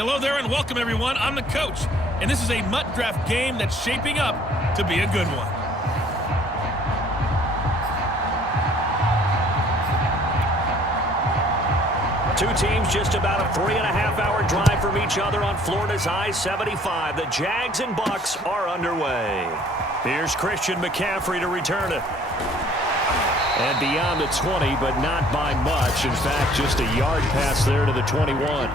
Hello there and welcome everyone. I'm the coach, and this is a MUT draft game that's shaping up to be a good one. Two teams just about a 3.5-hour drive from each other on Florida's I-75. The Jags and Bucks are underway. Here's Christian McCaffrey to return it. And beyond the 20, but not by much. In fact, just a yard pass there to the 21.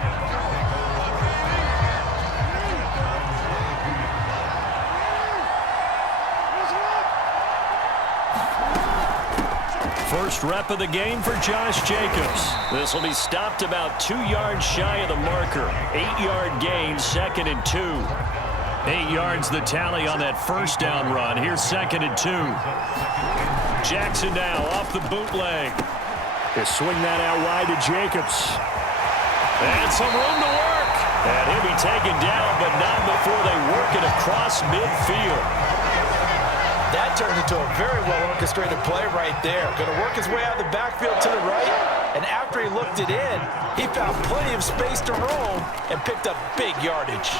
First rep of the game for Josh Jacobs. This will be stopped about 2 yards shy of the marker. 8-yard gain, 2nd and 2. 8 yards the tally on that first down run. Here's 2nd and 2. Jackson now off the bootleg. They swing that out wide to Jacobs. And some room to work. And he'll be taken down, but not before they work it across midfield. That turned into a very well-orchestrated play right there. Going to work his way out of the backfield to the right. And after he looked it in, he found plenty of space to roam and picked up big yardage.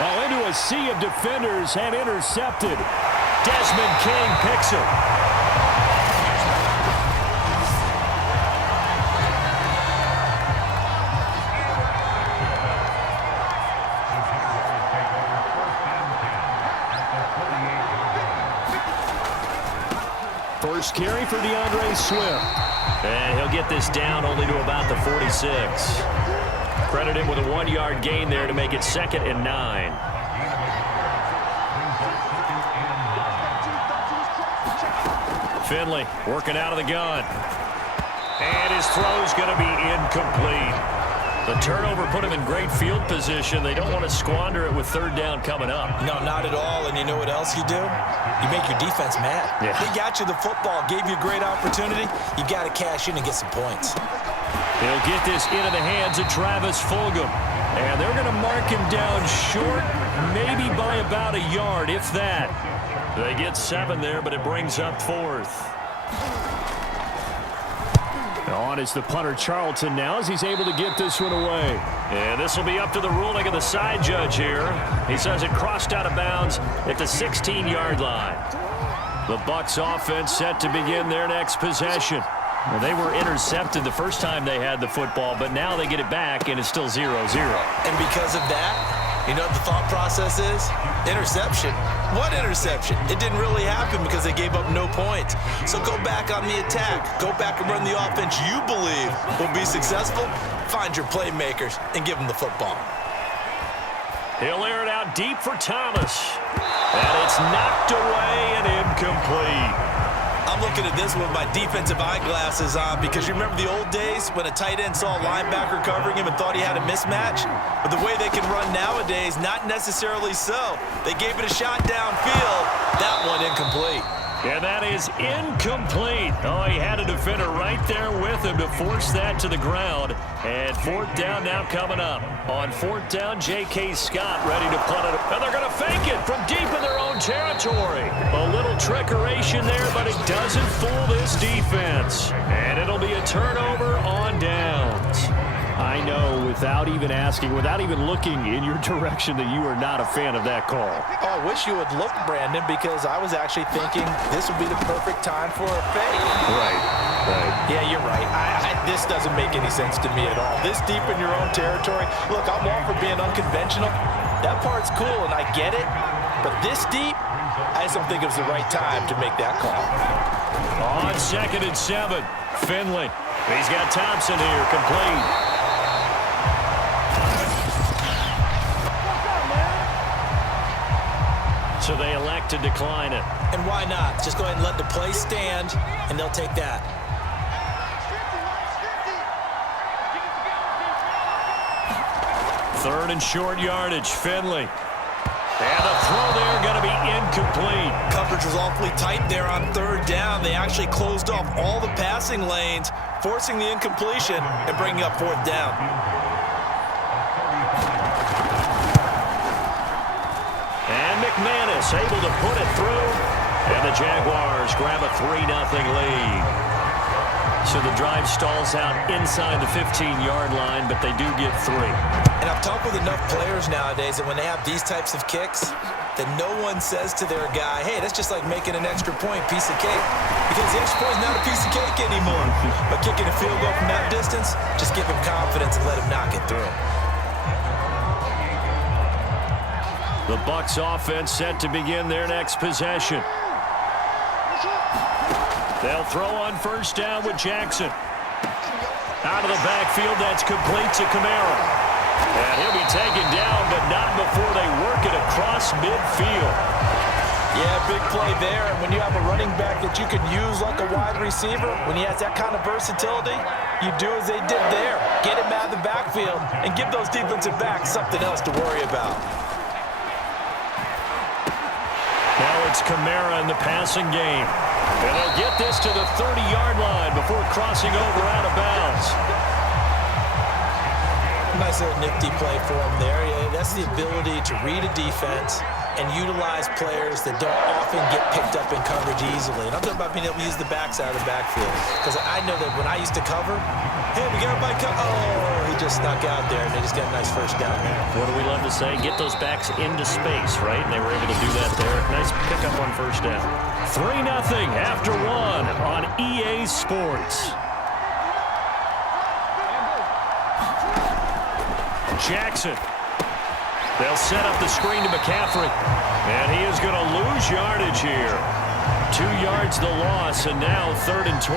Well, into a sea of defenders and intercepted. Desmond King picks it. First carry for DeAndre Swift. And he'll get this down only to about the 46. Credit him with a 1-yard gain there to make it 2nd and 9. Finley working out of the gun. And his throw's going to be incomplete. The turnover put him in great field position. They don't want to squander it with 3rd down coming up. No, not at all. And you know what else you do? You make your defense mad. Yeah. They got you the football, gave you a great opportunity. You got to cash in and get some points. He'll get this into the hands of Travis Fulgham. And they're going to mark him down short, maybe by about a yard, if that. They get 7 there, but it brings up 4th. On is the punter Charlton now as he's able to get this one away. And this will be up to the ruling of the side judge here. He says it crossed out of bounds at the 16-yard line. The Bucs offense set to begin their next possession. Well, they were intercepted the first time they had the football, but now they get it back, and it's still 0-0. And because of that, you know what the thought process is? Interception. What interception? It didn't really happen because they gave up no points. So go back on the attack. Go back and run the offense you believe will be successful. Find your playmakers and give them the football. He'll air it out deep for Thomas. And it's knocked away and incomplete. I'm looking at this with my defensive eyeglasses on because you remember the old days when a tight end saw a linebacker covering him and thought he had a mismatch? But the way they can run nowadays, not necessarily so. They gave it a shot downfield. That one incomplete. And that is incomplete. Oh, he had a defender right there with him to force that to the ground. And 4th down now coming up. On 4th down, J.K. Scott ready to punt it. And they're going to fake it from deep in their own territory. A little trickeration there, but it doesn't fool this defense. And it'll be a turnover on downs. I know, without even asking, without even looking in your direction, that you are not a fan of that call. Oh, I wish you would look, Brandon, because I was actually thinking this would be the perfect time for a fake. Right. Yeah, you're right. This doesn't make any sense to me at all. This deep in your own territory. Look, I'm all for being unconventional. That part's cool, and I get it. But this deep, I just don't think it was the right time to make that call. On 2nd and 7, Finley. He's got Thompson here, complete. So they elect to decline it. And why not? Just go ahead and let the play stand, and they'll take that. Third and short yardage, Finley. And the throw there going to be incomplete. Coverage was awfully tight there on 3rd down. They actually closed off all the passing lanes, forcing the incompletion and bringing up 4th down. And McManus able to put it through. And the Jaguars grab a 3-0 lead. So the drive stalls out inside the 15-yard line, but they do get 3. And I've talked with enough players nowadays that when they have these types of kicks, that no one says to their guy, hey, that's just like making an extra point, piece of cake. Because the extra point is not a piece of cake anymore. But kicking a field goal from that distance, just give him confidence and let him knock it through. The Bucs offense set to begin their next possession. They'll throw on first down with Jackson. Out of the backfield, that's complete to Kamara. And he'll be taken down, but not before they work it across midfield. Yeah, big play there. And when you have a running back that you can use like a wide receiver, when he has that kind of versatility, you do as they did there. Get him out of the backfield and give those defensive backs something else to worry about. Now it's Kamara in the passing game. And they'll get this to the 30-yard line before crossing over out of bounds. Nice little nifty play for him there. Yeah, that's the ability to read a defense and utilize players that don't often get picked up in coverage easily. And I'm talking about being able to use the backs out of the backfield. Because I know that when I used to cover, hey, we got everybody cover. Oh, he just snuck out there, and they just got a nice first down there. What do we love to say? Get those backs into space, right? And they were able to do that there. Nice pickup on first down. 3-0 after 1 on EA Sports. Jackson. They'll set up the screen to McCaffrey. And he is going to lose yardage here. 2 yards the loss, and now 3rd and 12.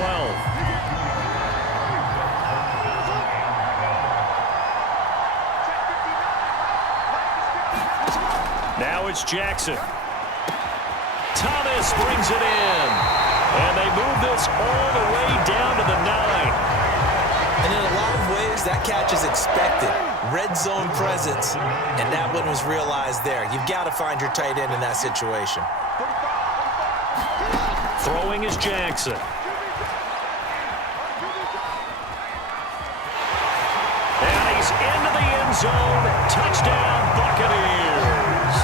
Now it's Jackson. Thomas brings it in. And they move this all the way down to the 9. And in a lot of ways, that catch is expected. Red zone presence, and that one was realized there. You've got to find your tight end in that situation. Throwing is Jackson. And he's into the end zone. Touchdown, Buccaneers.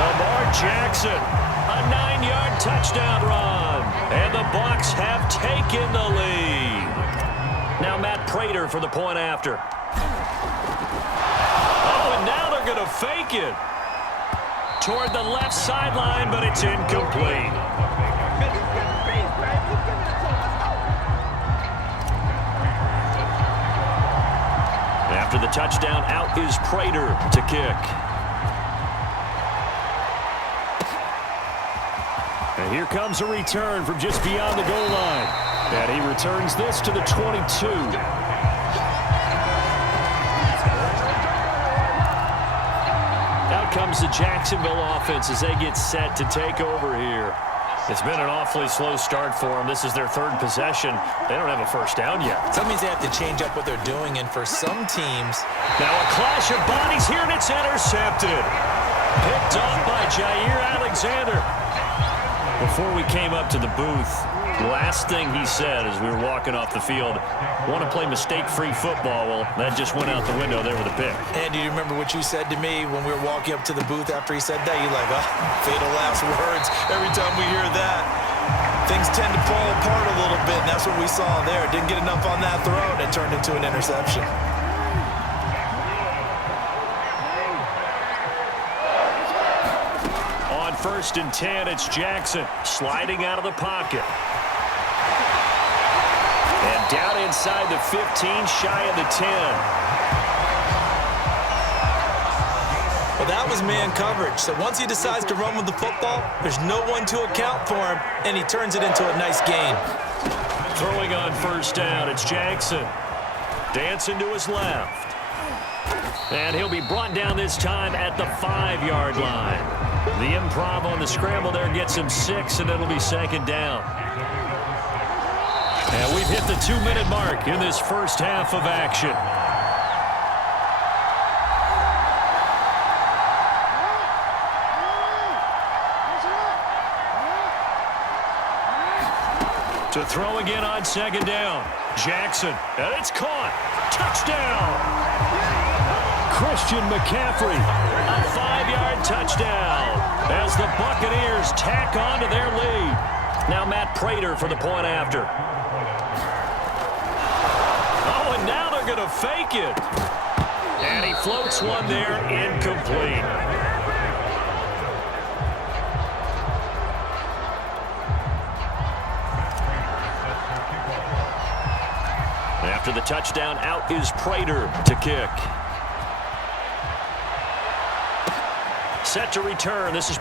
Lamar Jackson, a 9-yard touchdown run. And the Bucs have taken the lead. Now Matt Prater for the point after. Oh, and now they're going to fake it. Toward the left sideline, but it's incomplete. After the touchdown, out is Prater to kick. And here comes a return from just beyond the goal line. And he returns this to the 22. Out comes the Jacksonville offense as they get set to take over here. It's been an awfully slow start for them. This is their 3rd possession. They don't have a first down yet. So that means they have to change up what they're doing, and for some teams... Now a clash of bodies here, and it's intercepted. Picked off by Jair Alexander. Before we came up to the booth, last thing he said as we were walking off the field, want to play mistake-free football. Well, that just went out the window there with a pick. And do you remember what you said to me when we were walking up to the booth after he said that? You're like, oh, fatal last words. Every time we hear that, things tend to fall apart a little bit, and that's what we saw there. Didn't get enough on that throw, and it turned into an interception. On 1st and 10, it's Jackson sliding out of the pocket. And down inside the 15, shy of the 10. Well, that was man coverage. So once he decides to run with the football, there's no one to account for him, and he turns it into a nice gain. Throwing on first down, it's Jackson. Dancing to his left. And he'll be brought down this time at the 5-yard line. The improv on the scramble there gets him 6, and it'll be 2nd down. And we've hit the 2-minute mark in this first half of action. To throw again on 2nd down. Jackson, and it's caught. Touchdown! Christian McCaffrey, a 5-yard touchdown as the Buccaneers tack on to their lead. Now Matt Prater for the point after. fake it. And he floats one there, incomplete. After the touchdown, out is Prater to kick. Set to return. This is